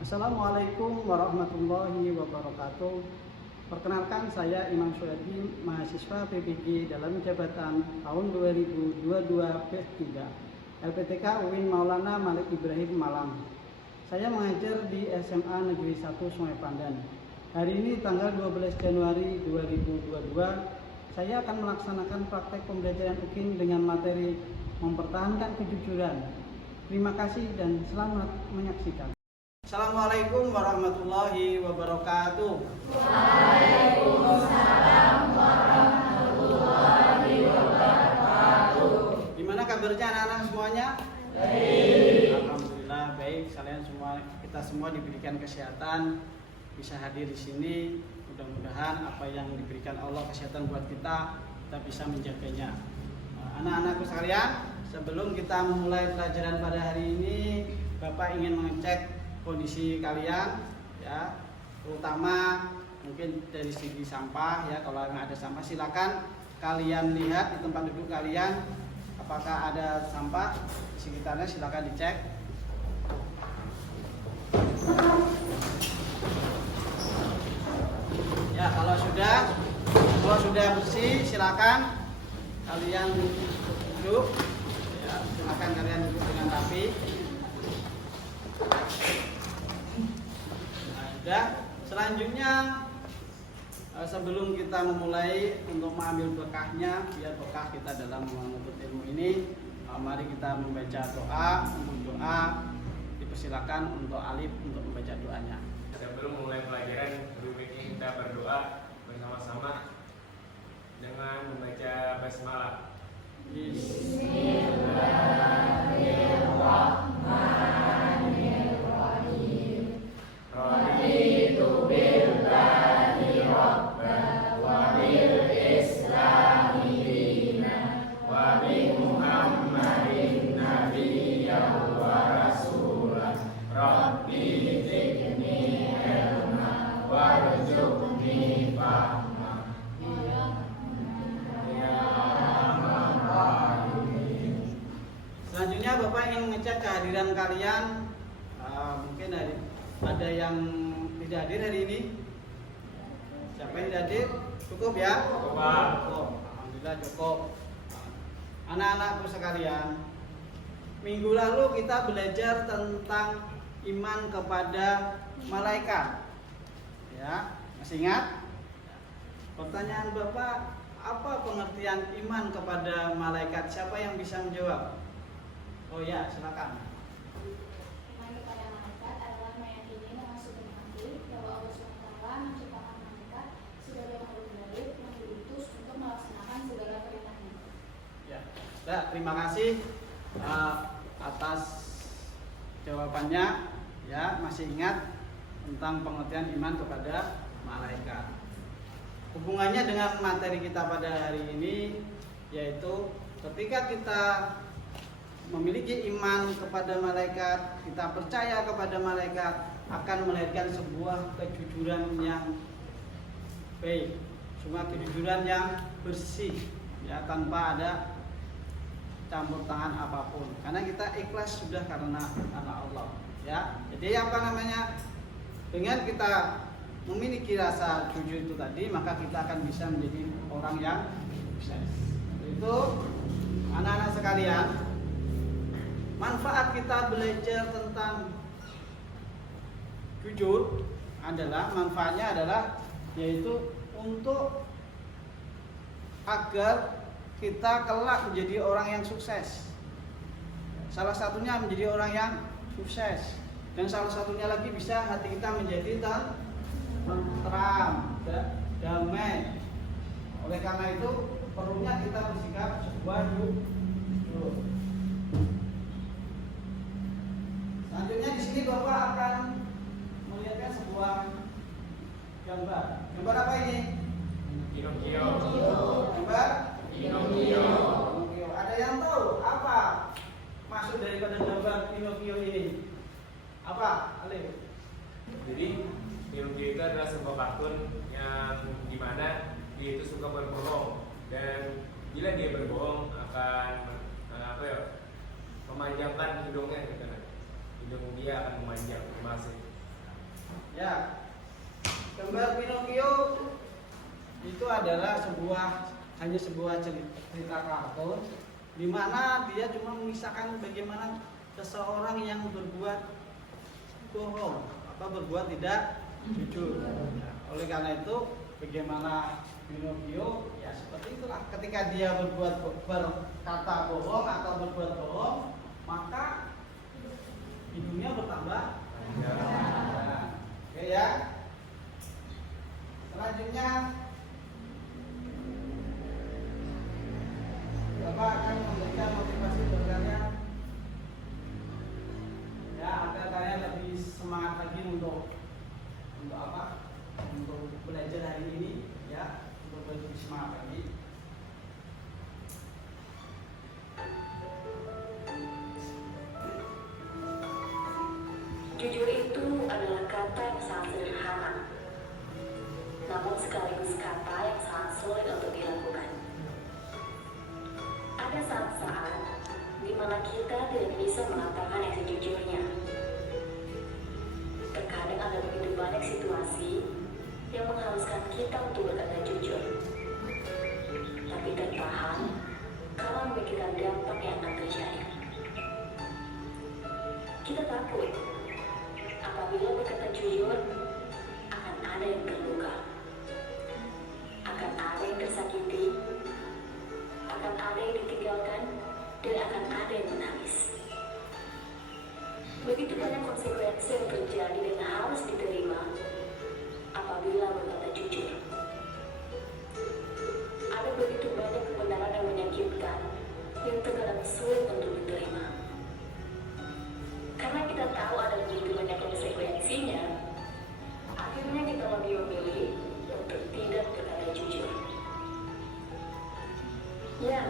Assalamualaikum warahmatullahi wabarakatuh. Perkenalkan, saya Imam Syuadi, mahasiswa PPG dalam jabatan tahun 2022 batch 3 LPTK UIN Maulana Malik Ibrahim Malang. Saya mengajar di SMA Negeri 1 Sungai Pandan. Hari ini tanggal 12 Januari 2022, saya akan melaksanakan praktek pembelajaran UKIN dengan materi mempertahankan kejujuran. Terima kasih dan selamat menyaksikan. Assalamualaikum warahmatullahi wabarakatuh. Waalaikumsalam warahmatullahi wabarakatuh. Gimana kabarnya anak-anak semuanya? Baik. Alhamdulillah baik. Kita semua diberikan kesehatan, bisa hadir di sini. Mudah-mudahan apa yang diberikan Allah kesehatan buat kita bisa menjaganya. Anak-anakku sekalian, sebelum kita memulai pelajaran pada hari ini, Bapak ingin mengecek kondisi kalian, ya, terutama mungkin dari segi sampah, ya. Kalau nggak ada sampah silakan kalian lihat di tempat duduk kalian apakah ada sampah di sekitarnya, silakan dicek. Ya, kalau sudah bersih silakan kalian duduk, ya, silakan kalian duduk dengan rapi. Selanjutnya, sebelum kita memulai untuk mengambil berkahnya, biar berkah kita dalam menuntut ilmu ini, mari kita membaca doa. Untuk doa dipersilakan untuk Alif untuk membaca doanya. Sebelum memulai pelajaran, lebih baik kita berdoa bersama-sama dengan membaca basmalah. Bismillahirrahmanirrahim. Raditu billahi rabban wa bil islami dinan wa bi Muhammadin nabiyyan wa rasulan. Rabbi zidni ilma warzuqni fahma. Selanjutnya Bapak ingin mengecek kehadiran kalian. Mungkin ada yang tidak hadir hari ini. Siapa yang tidak hadir? Cukup ya? Cukup, Pak. Cukup. Alhamdulillah cukup. Anak-anakku sekalian, minggu lalu kita belajar tentang iman kepada malaikat. Ya, masih ingat? Pertanyaan Bapak, apa pengertian iman kepada malaikat? Siapa yang bisa menjawab? Oh ya, silakan. Iman kepada malaikat adalah meyakini dengan segenap hati bahwa Allah SWT menciptakan malaikat sebagai makhluk gaib yang diutus untuk melaksanakan segala perintahnya. Ya, terima kasih atas jawabannya. Ya, masih ingat tentang pengertian iman kepada malaikat. Hubungannya dengan materi kita pada hari ini, yaitu ketika kita memiliki iman kepada malaikat, kita percaya kepada malaikat, akan melahirkan sebuah kejujuran yang baik, sebuah kejujuran yang bersih, ya, tanpa ada campur tangan apapun, karena kita ikhlas sudah karena Allah, ya. Jadi dengan kita memiliki rasa jujur itu tadi, maka kita akan bisa menjadi orang yang sukses. Itu anak-anak sekalian, manfaat kita belajar tentang jujur manfaatnya adalah yaitu untuk agar kita kelak menjadi orang yang sukses. Salah satunya menjadi orang yang sukses, dan salah satunya lagi bisa hati kita menjadi tentram, damai. Oleh karena itu perlunya kita bersikap sebuah jujur. Selanjutnya di sini Bapak akan melihatkan sebuah gambar. Gambar apa ini? Pinocchio. Gambar Pinocchio. Ada yang tahu apa maksud daripada gambar Pinocchio ini? Apa, Alif? Jadi Pinocchio itu adalah sebuah kartun yang dimana dia itu suka berbohong, dan bila dia berbohong akan memanjangkan hidungnya gitu. Hidung dia akan memanjang. Terima kasih. Ya, gambar Pinocchio itu adalah hanya sebuah cerita kartun di mana dia cuma mengisahkan bagaimana seseorang yang berbuat bohong atau berbuat tidak jujur. Oleh karena itu, bagaimana Pinocchio ya seperti itulah. Ketika dia berkata bohong atau berbuat bohong, maka hidungnya bertambah. Oke ya. Selanjutnya Bapak akan memberikan motivasi buat kalian ya, agar kalian lebih semangat lagi untuk apa? Untuk belajar hari ini ya, untuk lebih semangat lagi. Jujur itu adalah kata yang sangat sederhana, namun sekaligus kata yang sangat sulit untuk dilakukan. Ada saat-saat di mana kita tidak bisa mengatakan yang sejujurnya. Terkadang ada begitu banyak situasi yang mengharuskan kita untuk berkata jujur, tapi tertahan karena memikirkan dampak yang akan terjadi. Kita takut apabila berkata jujur akan ada yang terluka, akan ada yang tersakiti, akan ada yang ditinggalkan, dan akan ada yang menangis. Begitu banyak konsekuensi yang terjadi dan harus diterima apabila berkata jujur. Ada begitu banyak kebenaran yang menyakitkan yang terkadang sulit untuk diterima. Karena kita tahu ada begitu banyak konsekuensinya, akhirnya kita lebih memilih untuk tidak berkata jujur. Ya,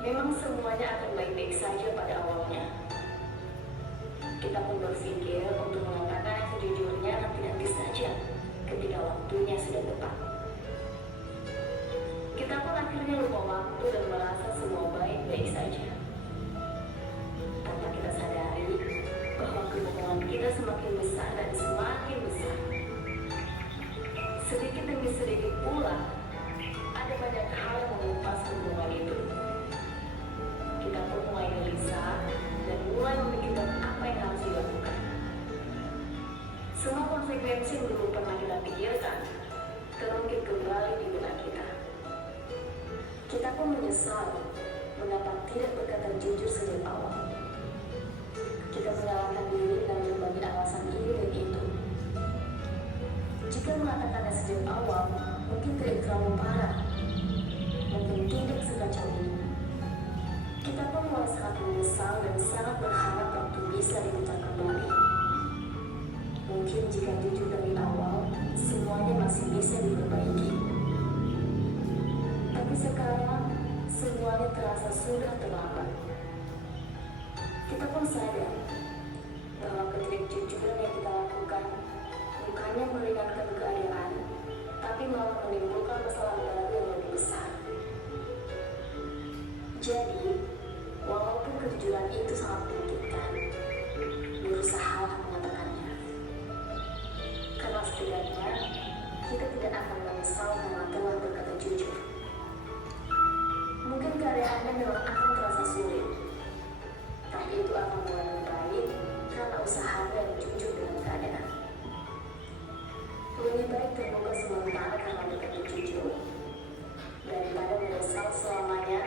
memang semuanya akan baik-baik saja pada awalnya. Kita pun berpikir untuk mengatakan yang sejujurnya akan tidak saja ketika waktunya sudah tepat. Kita pun akhirnya lupa waktu dan merasa semua baik-baik saja. Tanpa kita sadari bahwa kebohongan kita semakin besar dan semakin besar. Sedikit demi sedikit pula, ada banyak hal yang mengupas kebohongan itu. Kita pun mulai gelisah dan mulai memikirkan apa yang harus dilakukan. Semua konsekuensi yang dulu pernah kita pikirkan terungkit kembali di benak kita. Kita pun menyesal mengapa tidak berkata jujur sejak awal. Kita menyalahkan diri dan berbagi alasan ini dan itu. Jika mengatakannya sejak awal, mungkin tidak terlalu parah, mungkin tidak sekacau ini. Kita pun mulai sangat menyesal dan sangat berharap waktu bisa diputar kembali. Mungkin jika jujur dari awal, semuanya masih bisa diperbaiki. Tapi sekarang, semuanya terasa sudah terlambat. Kita pun sadar bahwa ketidakjujuran yang kita lakukan bukannya meringankan keadaan, tapi malah menimbulkan masalah baru yang lebih besar. Jadi, walaupun kejujuran itu sangat menyakitkan, berusahalah mengatakannya. Karena setidaknya, kita tidak akan menyesal karena telah berkata jujur. Mungkin karya Anda memang akan terasa sulit, tapi itu akan mulai membaik karena usaha Anda yang jujur dengan keadaan. Lebih baik terbuka sementara karena berkata jujur, daripada menyesal selamanya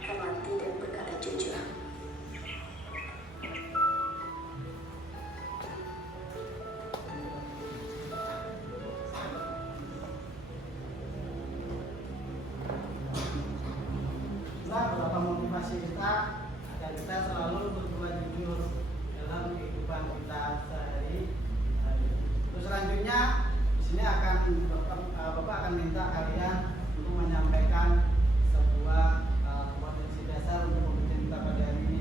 karena tidak berkata jujur. Beberapa motivasi kita agar kita selalu berbuat jujur dalam kehidupan kita sehari-hari. Terus selanjutnya di sini Bapak akan minta kalian untuk menyampaikan sebuah kompetensi dasar untuk pembelajaran kita pada hari ini.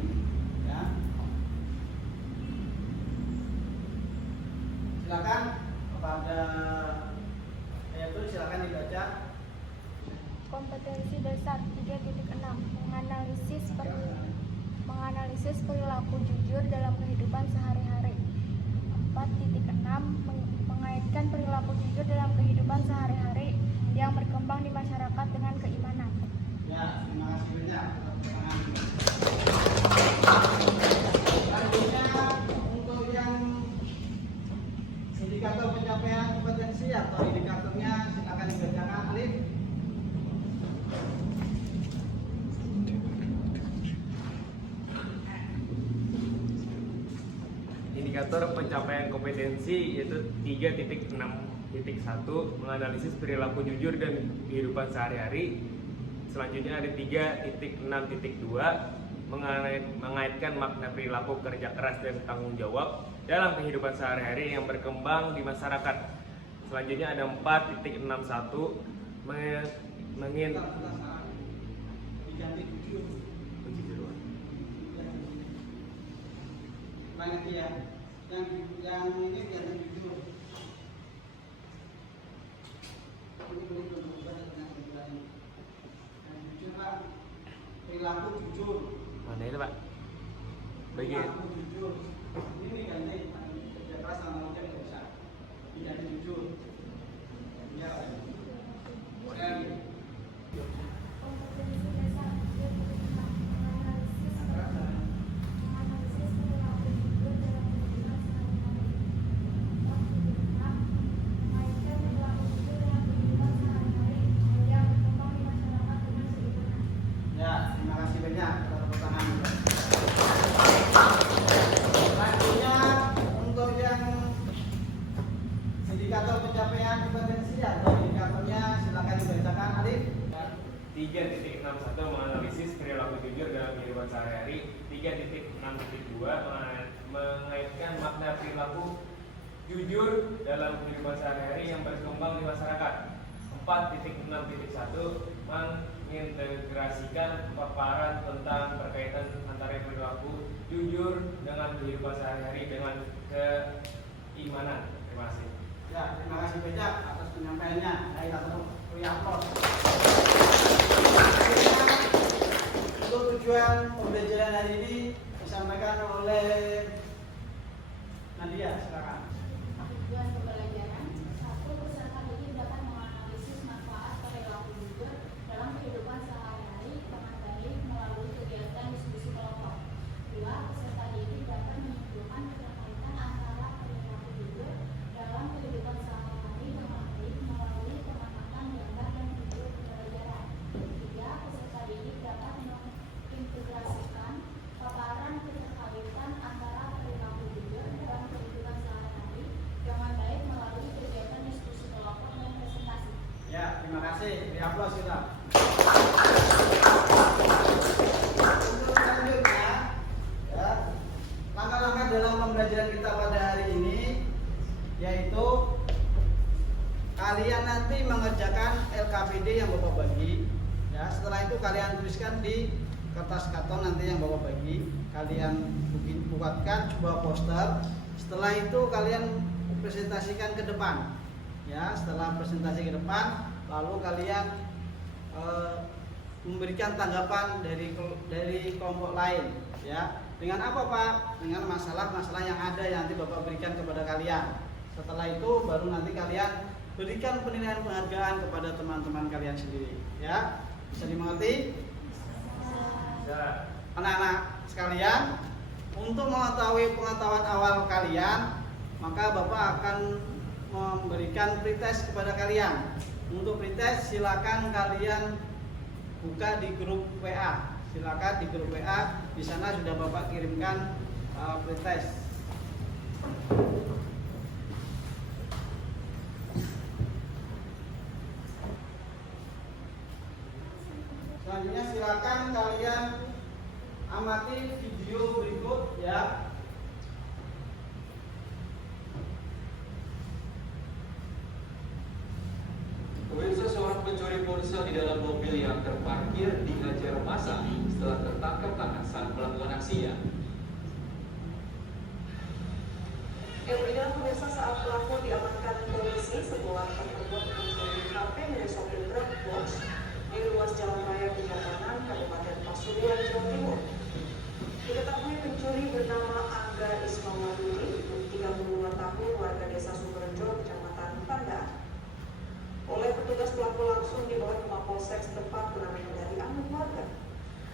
Ya. Silakan kepada yaitu silakan dibaca. Kompetensi dasar 3.6 menganalisis perilaku jujur dalam kehidupan sehari-hari. 4.6 mengintegrasikan perilaku jujur dalam kehidupan sehari-hari yang berkembang di masyarakat dengan keimanan. Ya, terima kasih banyak. Selanjutnya untuk yang indikator pencapaian kompetensi atau indikatornya silakan dibacakan Alif. Indikator pencapaian kompetensi yaitu 3.6.1 menganalisis perilaku jujur dan kehidupan sehari-hari. Selanjutnya ada 3.6.2 mengaitkan makna perilaku kerja keras dan tanggung jawab dalam kehidupan sehari-hari yang berkembang di masyarakat. Selanjutnya ada 4.61 Diganti 7. Lagi ya. Yang ini diganti 7. Ini boleh berubah dengan yang jujur Pak. Perilaku jujur. Mana itu Pak? Bagian. Perilaku jujur. Ini ganti kerja keras sama ujian nggak bisa. Diganti jujur. Ya. Ya, terima kasih banyak tepuk tangan. Selanjutnya untuk yang indikator pencapaian kompetensi atau indikatornya silakan dibacakan Alif. 3.61 menganalisis perilaku jujur dalam kehidupan sehari-hari. 3.6.2 mengaitkan makna perilaku jujur dalam kehidupan sehari-hari yang berkembang di masyarakat. 4.6.1 mengintegrasikan paparan tentang berkaitan antara perilaku jujur dengan kehidupan sehari-hari dengan keimanan. Terima kasih. Ya, terima kasih banyak atas penyampaiannya. Saya langsung upload. Untuk tujuan pembelajaran hari ini disampaikan oleh Nadia, silakan. Tujuan pembelajaran 1. Peserta didik dapat menganalisis manfaat perilaku jujur dalam kehidupan sehari-hari dengan baik melalui kegiatan diskusi kelompok. 2. Peserta didik dapat menyimpulkan keterkaitan antara perilaku jujur dalam kehidupan sehari-hari dengan baik melalui pengamatan gambar dan video pembelajaran. 3. Peserta didik dapat mengintegrasikan paparan keterkaitan antara perilaku jujur dalam kehidupan sehari-hari dengan baik melalui kegiatan diskusi kelompok dan presentasi. Ya, terima kasih. Diupload sudah. Untuk selanjutnya, ya, langkah-langkah dalam pembelajaran kita pada hari ini yaitu kalian nanti mengerjakan LKPD yang Bapak bagi. Ya, setelah itu kalian tuliskan di kertas karton nanti yang Bapak bagi. Kalian buatkan sebuah poster. Setelah itu kalian presentasikan ke depan. Ya, setelah presentasi ke depan, lalu kalian memberikan tanggapan dari kelompok lain. Ya, dengan apa Pak? Dengan masalah-masalah yang ada yang nanti Bapak berikan kepada kalian. Setelah itu baru nanti kalian berikan penilaian penghargaan kepada teman-teman kalian sendiri. Ya, bisa dimengerti? Anak-anak sekalian, untuk mengetahui pengetahuan awal kalian, maka Bapak akan memberikan pretest kepada kalian. Untuk pretest silakan kalian buka di grup WA. Silakan di grup WA, di sana sudah Bapak kirimkan pretest. Selanjutnya silakan kalian amati video berikut ya. Pemirsa, seorang pencuri ponsel di dalam mobil yang terparkir dihajar massa setelah tertangkap tangan saat melakukan aksinya. Yang beredar pemirsa saat pelaku diamankan polisi setelah tersebut mencuri HP milik sopir truk box di ruas jalan raya Pejataan, Kabupaten Pasuruan, Jawa Timur. Diketahui pencuri bernama Angga Ismawadudi, 32 tahun, warga desa Sumberjo, Kecamatan Polsek setempat berlari dari anak warga.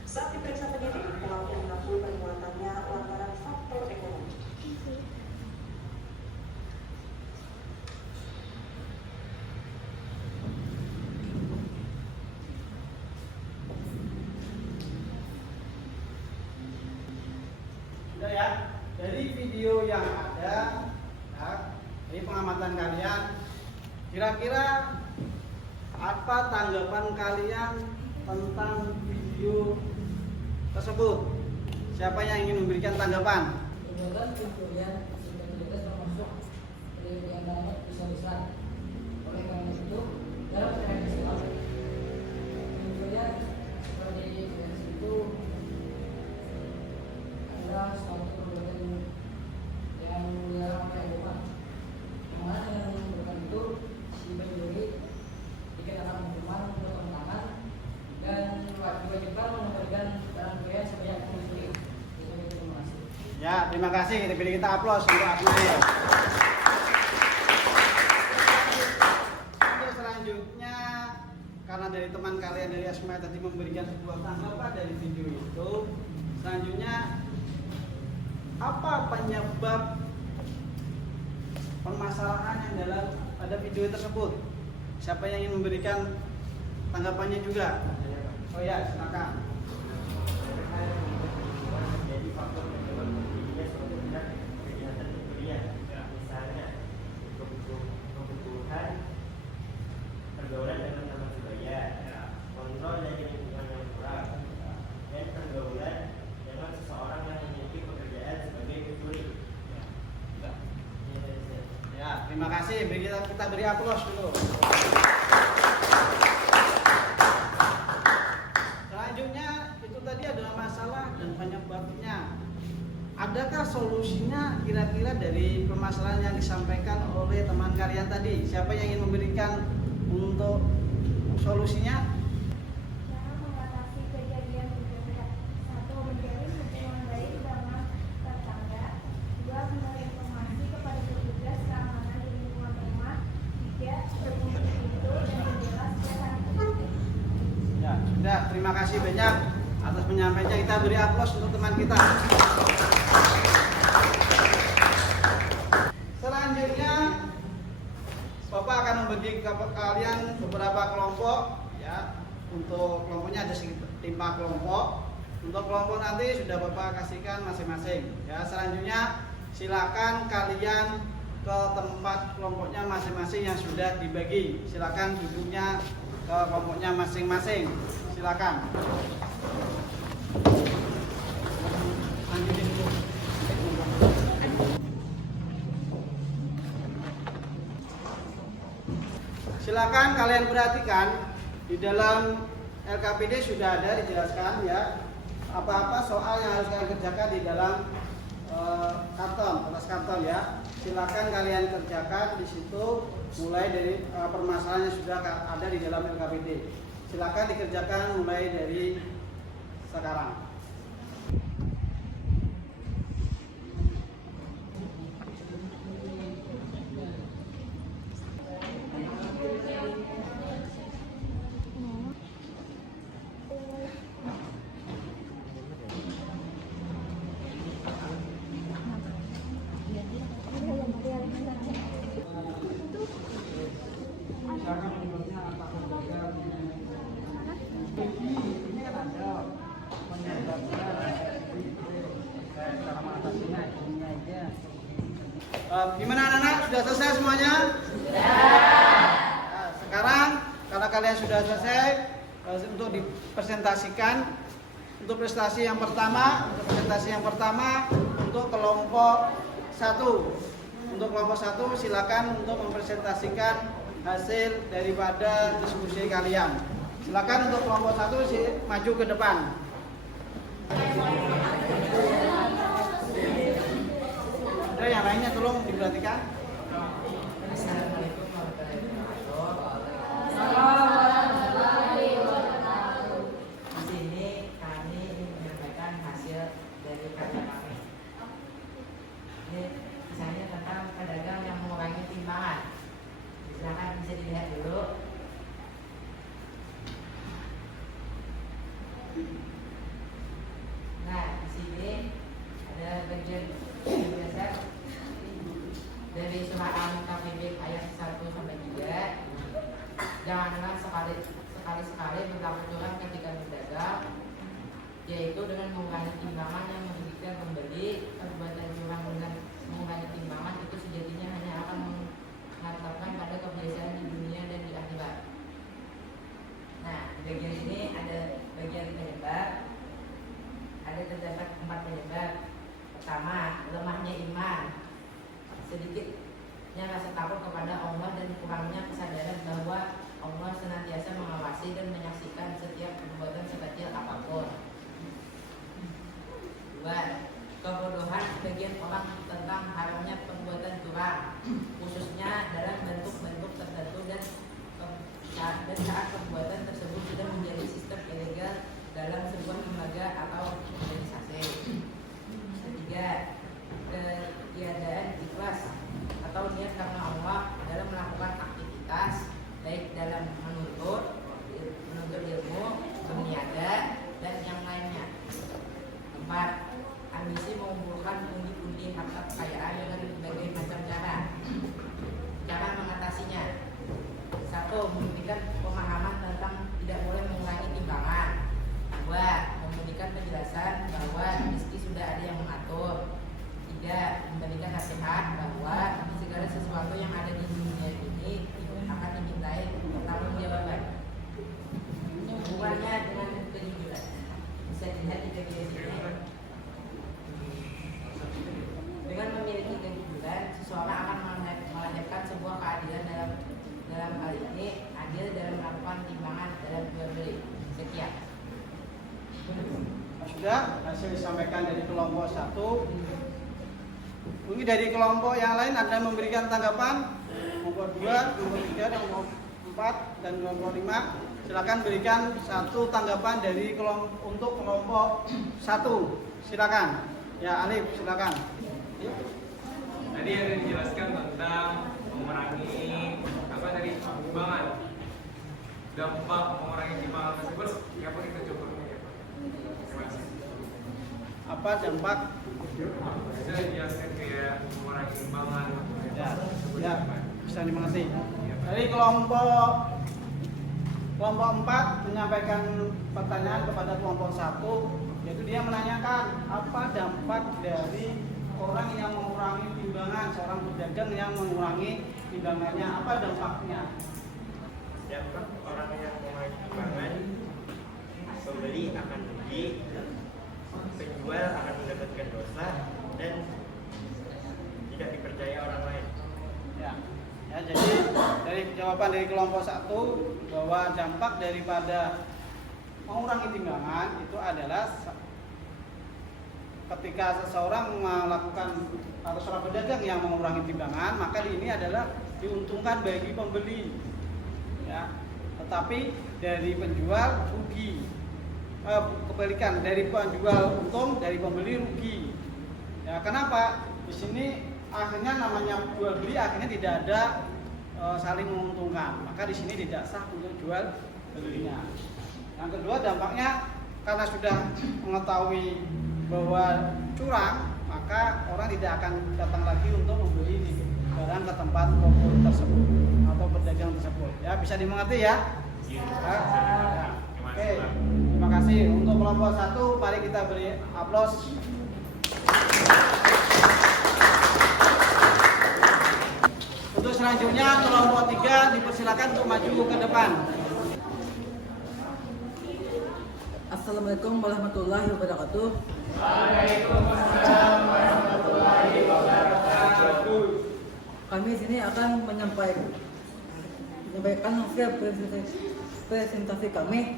Saat diperiksa penyidik, pelaku mengakui perbuatannya lantaran faktor ekonomi. Sudah ya, dari video yang ada, ya, dari pengamatan kalian, kira-kira apa tanggapan kalian tentang video tersebut? Siapa yang ingin memberikan tanggapan? Kemudian tentunya integritas termasuk yang banyak besar. Oleh karena itu, dalam perkara Islam, tentunya seperti itu adalah suatu perbuatan yang dilarang oleh agama. Dimana dengan melakukan itu, si pencuri dikenakan hukuman untuk penanganan dan diwajibkan memberikan barang bukti sebanyak mungkin. Ya, terima kasih. Kita aplaus untuk Asmail. Untuk selanjutnya, karena dari teman kalian dari Asmail tadi memberikan sebuah tanggapan dari video itu, selanjutnya apa penyebab permasalahan yang dalam pada video tersebut? Siapa yang ingin memberikan tanggapannya juga? Oh ya, silakan. Jadi faktor penyebab terjadinya suatu tindak kejahatan pemberian, misalnya kebutuhan pergaulan dengan teman sebaya, kontrol dari lingkungan yang kurang, dan pergaulan dengan seseorang yang memiliki pekerjaan sebagai pencuri. Ya, terima kasih. Kita beri aplaus dulu. Selanjutnya itu tadi adalah masalah dan penyebabnya. Adakah solusinya kira-kira dari permasalahan yang disampaikan oleh teman kalian tadi? Siapa yang ingin memberikan untuk solusinya? Cara mengatasi kejadian berbeda. 1. Menjalin hubungan baik dengan tetangga. 2. Memberi informasi kepada petugas keamanan di lingkungan rumah. 3. Berkunjung pintu dan jendela setiap hari. Ya, sudah. Terima kasih banyak atas penyampaiannya. Kita beri aplaus untuk teman kita. Selanjutnya, Bapak akan membagi ke kalian beberapa kelompok. Ya, untuk kelompoknya ada sekitar 5 kelompok. Untuk kelompok nanti sudah Bapak kasihkan masing-masing. Ya, selanjutnya silakan kalian ke tempat kelompoknya masing-masing yang sudah dibagi. Silakan duduknya ke kelompoknya masing-masing. Silakan. Silakan kalian perhatikan di dalam LKPD sudah ada dijelaskan ya apa-apa soal yang harus kalian kerjakan di dalam kertas karton ya. Silakan kalian kerjakan di situ mulai dari permasalahan yang sudah ada di dalam LKPD. Silakan dikerjakan mulai dari sekarang. Ini kan ada penyebabnya cara mengatasinya ini aja. Gimana anak-anak? Sudah selesai semuanya? Nah, sekarang karena kalian sudah selesai untuk dipresentasikan untuk presentasi yang pertama, untuk kelompok 1. Untuk kelompok 1 silakan untuk mempresentasikan hasil daripada diskusi kalian. Silakan untuk kelompok 1 maju ke depan. Udah, yang lainnya tolong diperhatikan. Assalamualaikum warahmatullahi wabarakatuh. Di sini kami ingin menyampaikan hasil dari kerja kami. Ini misalnya tentang pedagang yang mengurangi timbangan. Silakan bisa dilihat dulu. dari surah Al-Mutaffifin ayat 1-3, janganlah sekali-sekali berlaku curang ketika berdagang, yaitu dengan mengurangi timbangan yang merugikan pembeli. Perbuatan curang dengan mengurangi timbangan itu sejatinya hanya akan mengantarkan pada kebiasaan di dunia dan di akhirat. Nah, di bagian ini ada bagian penyebab. Ada terdapat 4 penyebab. Pertama, lemahnya iman, sedikitnya rasa takut kepada Allah dan kurangnya kesadaran bahwa Allah senantiasa mengawasi dan menyaksikan setiap perbuatan sekecil apapun. 2. Kebodohan sebagian orang tentang haramnya perbuatan curang, khususnya dalam bentuk-bentuk tertentu dan saat perbuatan tersebut sudah menjadi sistem ilegal dalam sebuah lembaga atau organisasi. 3. Ketiadaan ikhlas atau niat karena Allah dalam melakukan aktivitas, baik dalam menuntut ilmu, berniaga, dan yang lainnya. 4. Ambisi mengumpulkan pundi-pundi harta kekayaan dengan berbagai macam cara. Cara mengatasinya: 1. Memberikan pemahaman tentang tidak boleh mengurangi timbangan. 2. Memberikan penjelasan bahwa rezeki sudah ada yang mengatur. 3. Memberikan nasihat bahwa segala sesuatu yang ada di dunia ini akan dimintai pertanggungjawaban. Hubungannya dengan kejujuran bisa dilihat di bagian sini. Dengan memiliki kejujuran, seseorang akan melahirkan sebuah keadilan dalam hal ini, adil dalam melakukan timbangan dalam jual beli. Sekian. Sudah hasil disampaikan dari kelompok 1. Mungkin dari kelompok yang lain ada memberikan tanggapan. Kelompok 2, kelompok 3, kelompok 4, dan kelompok 5. Silakan berikan satu tanggapan dari untuk kelompok 1. Silakan. Ya, Alif, silakan. Tadi ada dijelaskan tentang mengurangi timbangan. Dampak mengurangi timbangan tersebut, apa kita coba? Terima kasih. Apa dampak? Bisa dijelaskan kayak mengurangi timbangan. Ya, bisa dimengerti. Dari kelompok 4 menyampaikan pertanyaan kepada kelompok 1, yaitu dia menanyakan apa dampak dari orang yang mengurangi timbangan, seorang pedagang yang mengurangi timbangannya, apa dampaknya? Dampak orang yang mengurangi timbangan, pembeli akan rugi, penjual akan mendapatkan dosa, dan tidak dipercaya orang lain. Ya, jadi dari jawaban dari kelompok 1 bahwa dampak daripada mengurangi timbangan itu adalah ketika seseorang melakukan atau seorang pedagang yang mengurangi timbangan, maka ini adalah diuntungkan bagi pembeli, ya. Tetapi dari penjual rugi. Kebalikan, dari penjual untung, dari pembeli rugi. Ya, kenapa? Di sini akhirnya namanya jual beli akhirnya tidak ada saling menguntungkan. Maka di sini tidak sah untuk jual belinya. Yang kedua, dampaknya karena sudah mengetahui bahwa curang, maka orang tidak akan datang lagi untuk membeli barang ke tempat toko tersebut atau pedagang tersebut. Ya, bisa dimengerti ya? Ya. Oke, terima kasih. Untuk kelompok 1, mari kita beri aplaus. Untuk selanjutnya kelompok 3 dipersilakan untuk maju ke depan. Assalamualaikum warahmatullahi wabarakatuh. Waalaikumsalam warahmatullahi wabarakatuh. Kami di sini akan menyampaikan hasil presentasi kami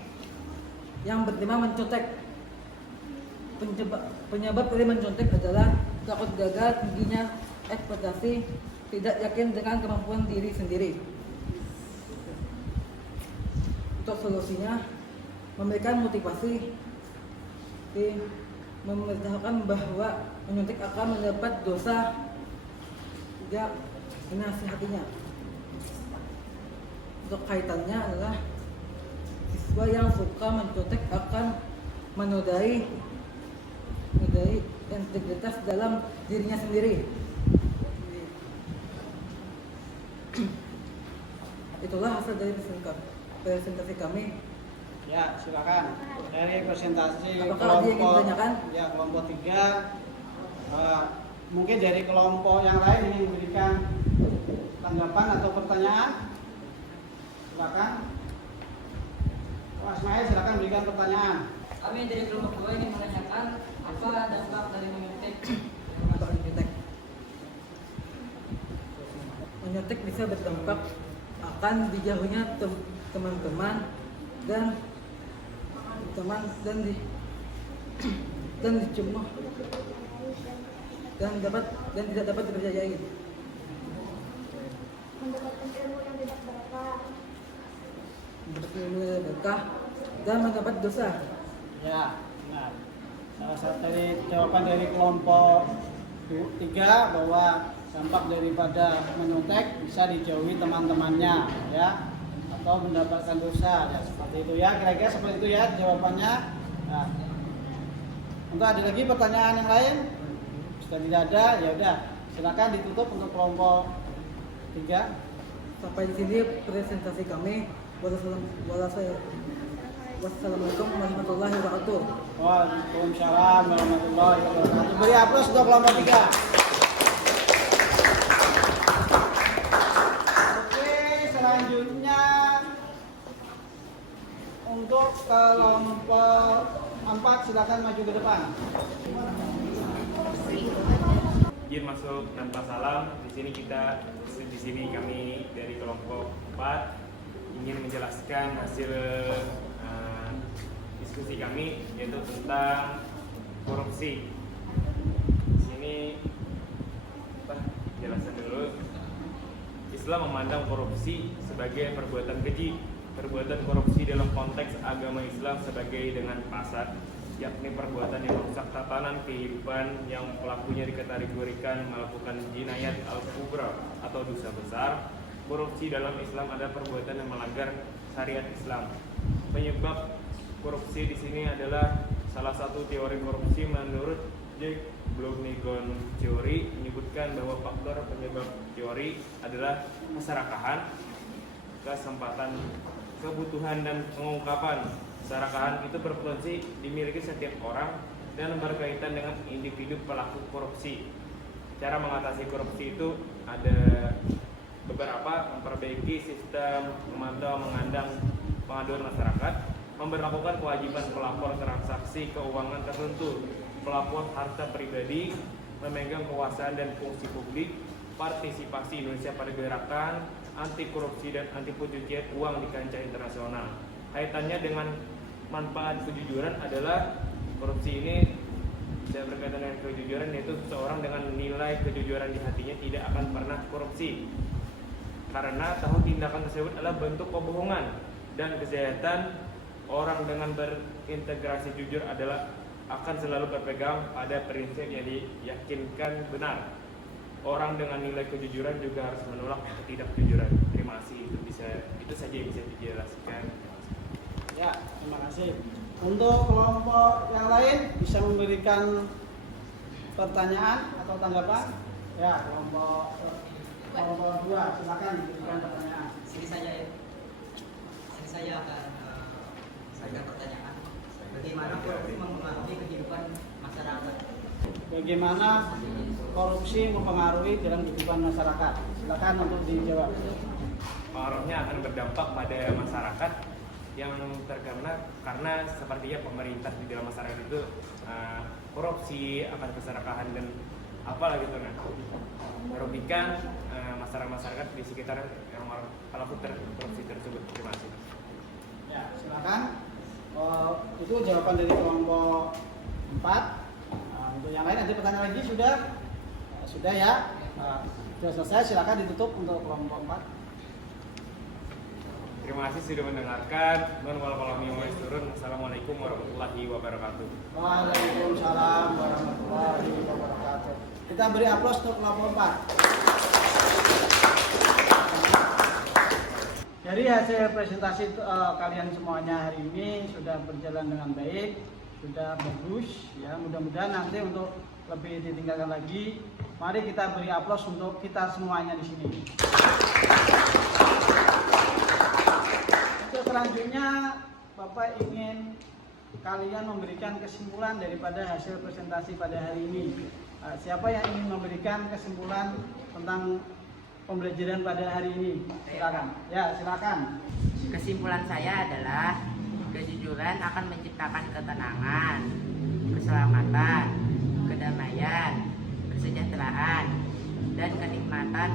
yang bertema mencontek. Penyebab dari mencontek adalah takut gagal, tingginya ekspektasi, tidak yakin dengan kemampuan diri sendiri. Untuk solusinya, memberikan motivasi, memberitahukan bahwa menyuntik akan mendapat dosa, tidak menasihatinya. Untuk kaitannya adalah siswa yang suka mencontek akan menodai integritas dalam dirinya sendiri. Itulah hasil dari presentasi kami. Ya, silakan. Dari presentasi Apakah ada yang ingin kelompok ditanyakan? ya kelompok 3, mungkin dari kelompok yang lain ingin memberikan tanggapan atau pertanyaan. Silakan. Pak Ismail, silakan berikan pertanyaan. Kami dari kelompok 2 ingin menanyakan apa dampak dari menyuntik. Menyuntik bisa berdampak akan dijauhnya teman-teman dan dicemooh dan tidak dapat dipercayai. Mendapatkan ilmu yang tidak berkah. Berkah dan mendapat dosa. Ya, benar. Salah satu dari jawaban dari kelompok 3 bahwa dampak daripada menyontek bisa dijauhi teman-temannya, ya, atau mendapatkan dosa, ya seperti itu ya. Kira-kira seperti itu ya jawabannya. Nah, untuk ada lagi pertanyaan yang lain? Sudah tidak ada, ya udah. Silakan ditutup untuk kelompok 3. Sampai di sini presentasi kami. Wassalamualaikum warahmatullahi wabarakatuh. Waalaikumsalam warahmatullahi wabarakatuh. Beri aplaus untuk kelompok 3. Oke, selanjutnya untuk kelompok 4 silakan maju ke depan. Izin masuk tanpa salam. Di sini kami dari kelompok 4 ingin menjelaskan hasil diskusi kami, yaitu tentang korupsi. Di sini jelasan dulu. Islam memandang korupsi sebagai perbuatan keji. Perbuatan korupsi dalam konteks agama Islam sebagai dengan pasar, yakni perbuatan yang merusak tatanan kehidupan yang pelakunya dikategorikan melakukan jinayat al-kubra atau dosa besar. Korupsi dalam Islam adalah perbuatan yang melanggar syariat Islam. Penyebab korupsi di sini adalah salah satu teori korupsi menurut Jack Bloomington teori menyebutkan bahwa faktor penyebab teori adalah keserakahan, kesempatan, kebutuhan dan pengungkapan. Keserakahan itu berpotensi dimiliki setiap orang dan berkaitan dengan individu pelaku korupsi. Cara mengatasi korupsi itu ada beberapa: memperbaiki sistem memantau pengaduan masyarakat, memberlakukan kewajiban pelapor transaksi keuangan tertentu, pelapor harta pribadi, memegang kekuasaan dan fungsi publik, partisipasi Indonesia pada gerakan anti korupsi dan anti pencucian uang di kancah internasional. Kaitannya dengan manfaat kejujuran adalah korupsi ini tidak berkaitan dengan kejujuran, yaitu seseorang dengan nilai kejujuran di hatinya tidak akan pernah korupsi. Karena tahu tindakan tersebut adalah bentuk kebohongan dan kejahatan. Orang dengan berintegrasi jujur adalah akan selalu berpegang pada prinsip yang diyakinkan benar. Orang dengan nilai kejujuran juga harus menolak ketidakjujuran. Terima kasih. Itu saja yang bisa dijelaskan. Ya, terima kasih. Untuk kelompok yang lain bisa memberikan pertanyaan atau tanggapan? Ya, kelompok 2 silakan berikan pertanyaan. Saya akan berikan pertanyaan. Bagaimana korupsi mempengaruhi kehidupan masyarakat? Bagaimana korupsi mempengaruhi dalam kehidupan masyarakat? Silakan untuk dijawab. Pengaruhnya akan berdampak pada masyarakat yang terkena karena sepertinya pemerintah di dalam masyarakat itu korupsi, akan keserakahan dan apalah gitu, merugikan masyarakat di sekitar yang pelaku korupsi tersebut. Terima kasih. Ya, silakan. Itu jawaban dari kelompok 4. Untuk yang lain nanti pertanyaan lagi sudah ya. Sudah selesai, silakan ditutup untuk kelompok 4. Terima kasih sudah mendengarkan. Assalamualaikum warahmatullahi wabarakatuh. Waalaikumsalam warahmatullahi wabarakatuh. Kita beri aplaus untuk kelompok 4. Dari hasil presentasi kalian semuanya hari ini sudah berjalan dengan baik, sudah bagus ya. Mudah-mudahan nanti untuk lebih ditingkatkan lagi Mari kita beri aplaus untuk kita semuanya di sini. Untuk selanjutnya, Bapak ingin kalian memberikan kesimpulan daripada hasil presentasi pada hari ini. Siapa yang ingin memberikan kesimpulan tentang pembelajaran pada hari ini? Silakan. Ya, silakan. Kesimpulan saya adalah kejujuran akan menciptakan ketenangan, keselamatan, kedamaian, kesejahteraan, dan kenikmatan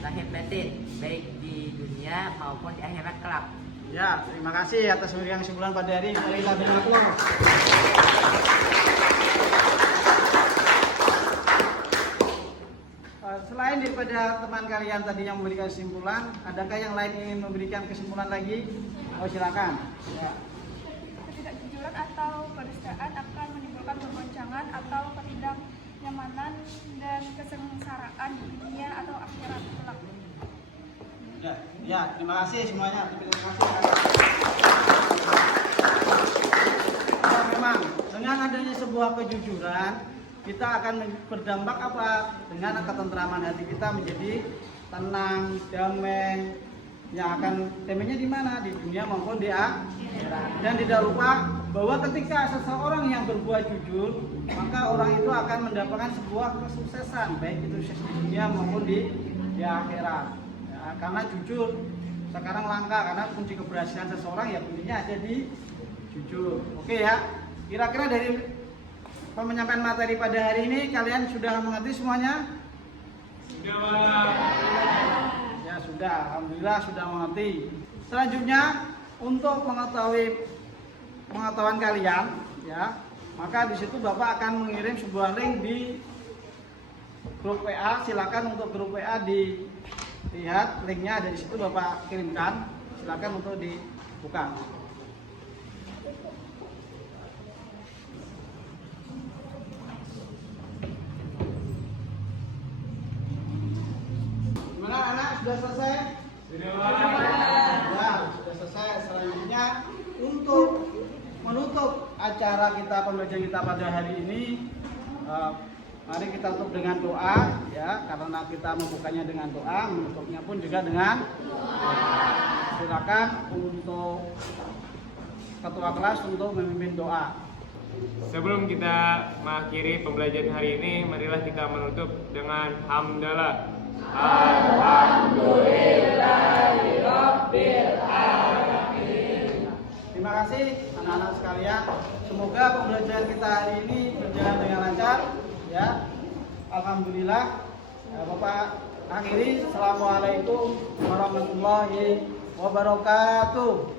lahir batin baik di dunia maupun di akhirat kelak. Ya, terima kasih atas memberikan kesimpulan pada hari ini. Mari kita beri aplaus. Selain daripada teman kalian tadi yang memberikan kesimpulan, adakah yang lain ingin memberikan kesimpulan lagi? Oh, silakan. Ya. Ketidakjujuran atau kedustaan akan menimbulkan kegoncangan atau ketidaknyamanan dan kesengsaraan di dunia atau akhirat kelak. Ya, terima kasih semuanya. Terima kasih. Ya, memang dengan adanya sebuah kejujuran, kita akan berdampak apa? Dengan ketentraman hati kita menjadi tenang, damai. Yang akan damainya di mana? Di dunia maupun di akhirat. Dan tidak lupa bahwa ketika seseorang yang berbuat jujur, maka orang itu akan mendapatkan sebuah kesuksesan, baik itu di dunia maupun di akhirat. Karena jujur sekarang langka, karena kunci keberhasilan seseorang ya kuncinya ada di jujur. Oke ya, kira-kira dari penyampaian materi pada hari ini kalian sudah mengerti semuanya? Sudah. Ya sudah, alhamdulillah sudah mengerti. Selanjutnya untuk mengetahui pengetahuan kalian, ya, maka di situ Bapak akan mengirim sebuah link di grup WA. Silakan untuk grup WA dilihat linknya ada di situ, Bapak kirimkan. Silakan untuk dibuka. Gimana anak, sudah selesai? Sudah. Ya, sudah selesai. Selanjutnya untuk menutup acara kita, pembelajaran kita pada hari ini, mari kita tutup dengan doa, ya, karena kita membukanya dengan doa, menutupnya pun juga dengan doa. Silakan untuk ketua kelas untuk memimpin doa. Sebelum kita mengakhiri pembelajaran hari ini, marilah kita menutup dengan hamdalah. Alhamdulillahirabbil alamin. Terima kasih anak-anak sekalian. Semoga pembelajaran kita hari ini berjalan dengan lancar, ya. Alhamdulillah. Bapak akhiri. Assalamualaikum warahmatullahi wabarakatuh.